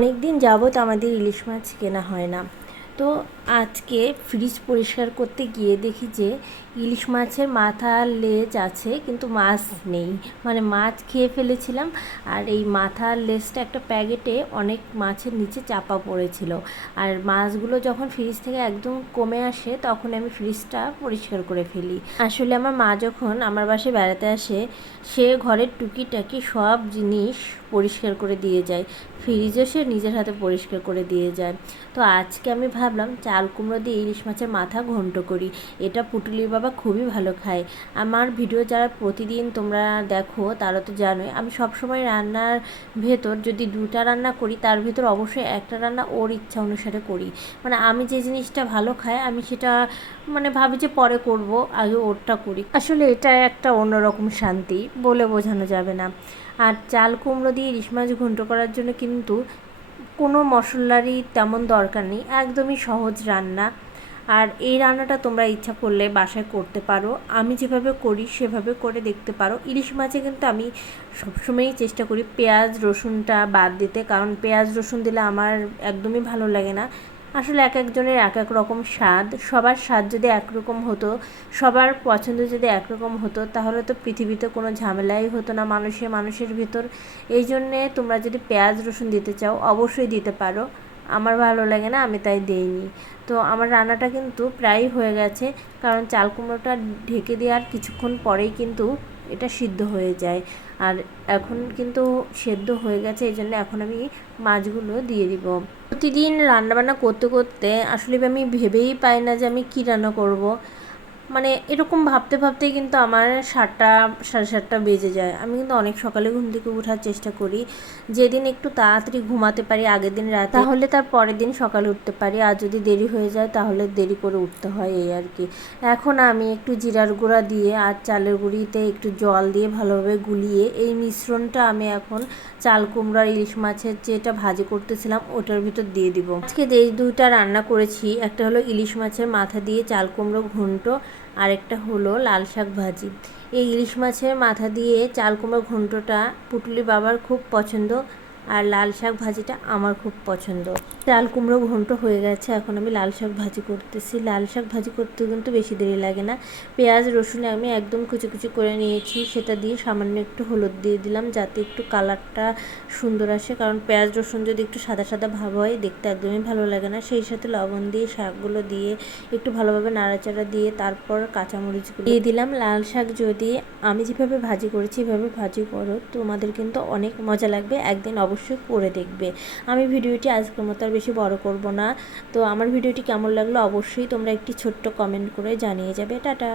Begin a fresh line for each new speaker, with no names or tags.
অনেক দিন যাবৎ আমাদের ইলিশ মাছ কেনা হয় না। তো আজকে ফ্রিজ পরিষ্কার করতে গিয়ে দেখি যে ইলিশ মাছের মাথা লেজ আছে, কিন্তু মাছ নেই। মানে মাছ খেয়ে ফেলেছিলাম আর এই মাথা আর লেজটা একটা প্যাকেটে অনেক মাছের নিচে চাপা পড়েছিল। আর মাছগুলো যখন ফ্রিজ থেকে একদম কমে আসে, তখন আমি ফ্রিজটা পরিষ্কার করে ফেলি। আসলে আমার মা যখন আমার বাসায় বেড়াতে আসে, সে ঘরের টুকিটাকি সব জিনিস পরিষ্কার করে দিয়ে যায় ফ্রিজও সে নিজের হাতে পরিষ্কার করে দিয়ে যায়। তো আজকে আমি ভাবলাম, চাল কুমড়ো দিয়ে ইলিশ মাছের মাথা ঘন্ট করি। এটা পুটুলির বাবা খুবই ভালো খায়। আমার ভিডিও যারা প্রতিদিন তোমরা দেখো, তারা তো জানোই, আমি সবসময় রান্নার ভেতর যদি দুটা রান্না করি, তার ভেতর অবশ্যই একটা রান্না ওর ইচ্ছা অনুসারে করি। মানে আমি যে জিনিসটা ভালো খাই, আমি সেটা মানে ভাবি যে পরে করব, আগে ওরটা করি। আসলে এটা একটা অন্যরকম শান্তি বলে বোঝানো যাবে না। আর চাল কুমড়ো দিয়ে ইলিশ মাছ ঘন্ট করার জন্য কিন্তু কোনো মশলারই তেমন দরকার নেই, একদমই সহজ রান্না। আর এই রান্নাটা তোমরা ইচ্ছা করলে বাসায় করতে পারো। আমি যেভাবে করি সেভাবে করে দেখতে পারো। ইলিশ মাছে কিন্তু আমি সবসময়ই চেষ্টা করি পেঁয়াজ, রসুনটা বাদ দিতে, কারণ পেঁয়াজ, রসুন দিলে আমার একদমই ভালো লাগে না। আসলে এক একজনের এক এক রকম স্বাদ। সবার স্বাদ যদি একরকম হতো, সবার পছন্দ যদি একরকম হতো, তাহলে তো পৃথিবীতে কোনো ঝামেলাই হতো না মানুষের মানুষের ভিতর। এই জন্যে তোমরা যদি পেঁয়াজ, রসুন দিতে চাও, অবশ্যই দিতে পারো। আমার ভালো লাগে না, আমি তাই দিইনি। তো আমার রান্নাটা কিন্তু প্রায় হয়ে গেছে, কারণ চাল কুমড়োটা ঢেকে দেওয়ার কিছুক্ষণ পরেই কিন্তু এটা সিদ্ধ হয়ে যায়। আর এখন কিন্তু সেদ্ধ হয়ে গেছে, এই জন্য এখন আমি মাছগুলো দিয়ে দিব। প্রতিদিন রান্নাবান্না করতে করতে আসলে আমি ভেবেই পাই না যে আমি কী রান্না করব। মানে এরকম ভাবতে ভাবতেই কিন্তু আমার সাতটা, সাড়ে সাতটা বেজে যায়। আমি কিন্তু অনেক সকালে ঘুম থেকে ওঠার চেষ্টা করি। যেদিন একটু তাড়াতাড়ি ঘুমাতে পারি, আগের দিন রাত তাহলে তার পরের দিন সকালে উঠতে পারি। আর যদি দেরি হয়ে যায়, তাহলে দেরি করে উঠতে হয়, এই আর কি। এখন আমি একটু জিরার গুঁড়া দিয়ে আর চালের গুঁড়িতে একটু জল দিয়ে ভালোভাবে গুলিয়ে, এই মিশ্রণটা আমি এখন চাল কুমড়া ইলিশ মাছের যেটা ভাজি করতেছিলাম, ওটার ভিতর দিয়ে দিব। আজকে যে দুইটা রান্না করেছি, একটা হলো ইলিশ মাছের মাথা দিয়ে চাল কুমড়ো ঘন্ট আরেকটা হলো লাল শাক ভাজি। এই ইলিশ মাছের মাথা দিয়ে চাল কুমড়ো ঘন্টটা পুটুলি বাবার খুব পছন্দ। আর লাল শাক ভাজিটা আমার খুব পছন্দ। চাল কুমড়ো ঘন্ট হয়ে গেছে, এখন আমি লাল শাক ভাজি করতেছি। লাল শাক ভাজি করতে কিন্তু বেশি দেরি লাগে না। পেঁয়াজ, রসুন আমি একদম কুচি কুচি করে নিয়েছি। সেটা দিয়ে সামান্য একটু হলুদ দিয়ে দিলাম যাতে একটু কালারটা সুন্দর আসে। কারণ পেঁয়াজ, রসুন যদি একটু সাদা সাদা ভাব হয়, দেখতে একদমই ভালো লাগে না। সেই সাথে লবণ দিয়ে শাকগুলো দিয়ে একটু ভালোভাবে নাড়াচাড়া দিয়ে তারপর কাঁচামরিচগুলো দিয়ে দিলাম। লাল শাক যদি আমি যেভাবে ভাজি করেছি, এভাবে ভাজি করো। তোমাদের কিন্তু অনেক মজা লাগবে। একদিন অবশ্যই করে দেখবে। আমি ভিডিওটি আজকের মতো আর বেশি বড় করব না। তো আমার ভিডিওটি কেমন লাগল অবশ্যই তোমরা একটি ছোট্ট কমেন্ট করে জানিয়ে যাবে। টাটা!